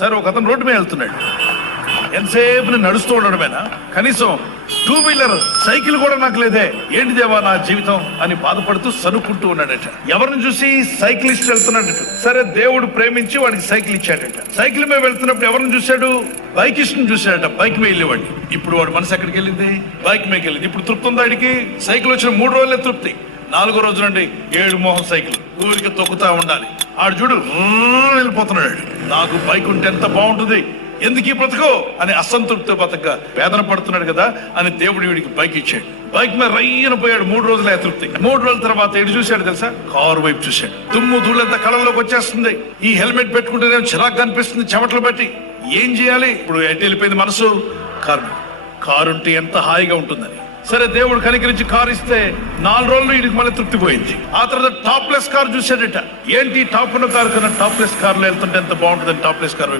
Sir ఒక అతను road మీద వెళ్తున్నాడు, ఎంతసేపు నడుస్తూ ఉండడమేనా, కనీసం టూ వీలర్ సైకిల్ కూడా నాకు లేదే, ఏంటి దేవా నా జీవితం అని బాధపడుతూ సనుక్కుంటూ ఉన్నాడట. ఎవరిని చూసి? సైక్లిస్ట్ వెళ్తున్నాడట. సరే దేవుడు ప్రేమించి వాడికి సైకిల్ ఇచ్చాడట. సైకిల్ మీద వెళ్తున్నప్పుడు ఎవరిని చూశాడు? బైకిస్ట్ ని చూశాడట, బైక్ మీద వెళ్ళేవాడిని. ఇప్పుడు వాడు మనసు ఎక్కడికి వెళ్ళింది? బైక్ మీదకి వెళ్ళింది. ఇప్పుడు తృప్తి ఉందా వాడికి? సైకిల్ వచ్చిన 3 రోజులే తృప్తి, 4వ రోజు నుండి 7 మోహన్ సైకిల్ ఊరికి తొక్కుతా ఉండాలి. ఆడు చూడు వెళ్ళిపోతున్నాడు. నాకు బైక్ ఉంటే ఎంత బాగుంటుంది, ఎందుకు ఈ బ్రతుకో అని అసంతృప్తి బతక వేదన పడుతున్నాడు కదా అని దేవుడు వీడికి బైక్ ఇచ్చాడు. బైక్ మీద రయ్యన పోయాడు. 3 రోజులే తృప్తి. 3 రోజుల తర్వాత ఎటు చూశాడు తెలుసా? కారు వైపు చూశాడు. దుమ్ము ధూళంతా కళ్ళలోకి వచ్చేస్తుంది. ఈ హెల్మెట్ పెట్టుకుంటేనే చిరాకు అనిపిస్తుంది, చెమటలు బట్టి. ఏం చేయాలి? ఇప్పుడు ఎటు వెళ్ళిపోయింది మనసు? కారు ఉంటే ఎంత హాయిగా ఉంటుందని. సరే దేవుడు కనికరించి కారు ఇస్తే 4 రోజులు వీడికి మళ్ళీ తృప్తి పోయింది. ఆ తర్వాత టాప్లెస్ కారు చూశాడట. ఏంటి టాప్ ఉన్న కారు కన్నా టాప్లెస్ కారులో వెళ్తుంటే ఎంత బాగుంటుందని టాప్లెస్ కారు